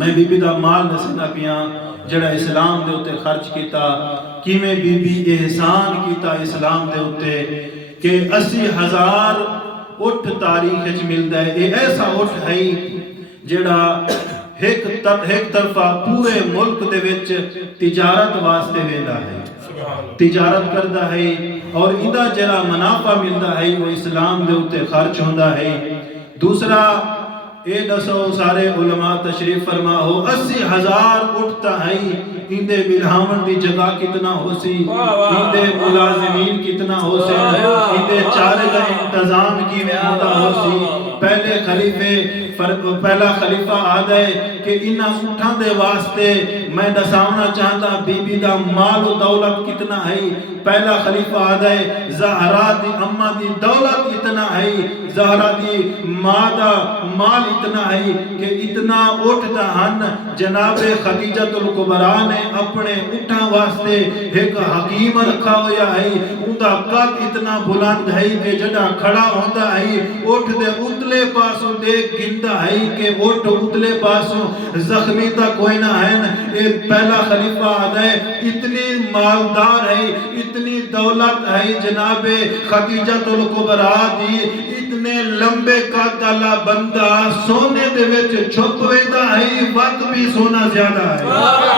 میں be be the مال دسنا پیاں جڑا اسلام دے اتے خرچ کیتا، کیویں بی بی احسان کیتا اسلام دے اتے کہ 80,000 اٹھ تاریخ وچ ملدا ہے۔ یہ ایسا اٹھ ہے جڑا ایک طرفہ پورے ملک دے وچ تجارت واسطے ویندا ہے، تجارت کردا ہے، اور ادا جڑا منافع ملدا ہے وہ اسلام دے اتے خرچ ہوندا ہے۔ دوسرا اے دسو سارے علماء تشریف فرما ہو 80,000 اٹھتا ہے، اندے بلہاون دی جگہ کتنا ہو سی، اندے ملازمین کتنا ہو سی، اندے چارے کا انتظام کی میں ہوتا ہو سی۔ پہلا خلیفہ آدھے کہ انہاں اٹھان دے واسطے میں دساؤنا چاہتا بی بی دا مال و دولت کتنا ہے۔ پہلا خلیفہ آدھے زہرا دی اماں دی دولت اتنا ہے، زہرا دی ماں دا مال اتنا ہے کہ اتنا اٹھتا ہن جناب خدیجہ الکبریٰ نے اپنے اٹھان واسطے ایک حکیم رکھا ہویا ہے، اندہ قد اتنا بلند ہے کہ جڑا کھڑا ہوندہ ہے اٹھ دے اتلے پاسوں دیکھ گندہ ہے کہ اٹھ اتلے پاسوں زخمی تک کوئی نہ ہے۔ پہلا خلیفہ آدھے اتنی مالدار ہے، اتنی دولت ہے جناب خدیجہ الکبریٰ دی، اتنے لمبے قد والا بندہ سونے دے وچ چھپ ویندا ہے، وقت بھی سونا زیادہ ہے۔